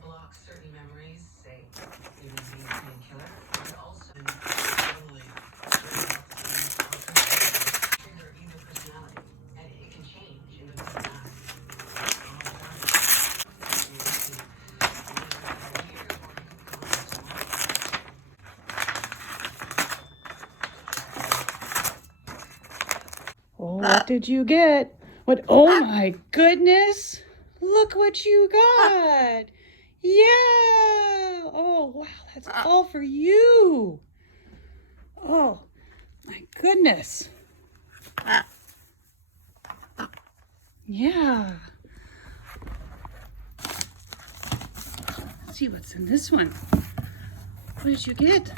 Blocks certain memories, say maybe being a painkiller, but also trigger either personality, and it can change in the good Oh, what did you get? What? Oh my goodness! Look what you got! Yeah! Oh, wow, that's all for you! Oh, my goodness. Yeah. Let's see what's in this one. What did you get?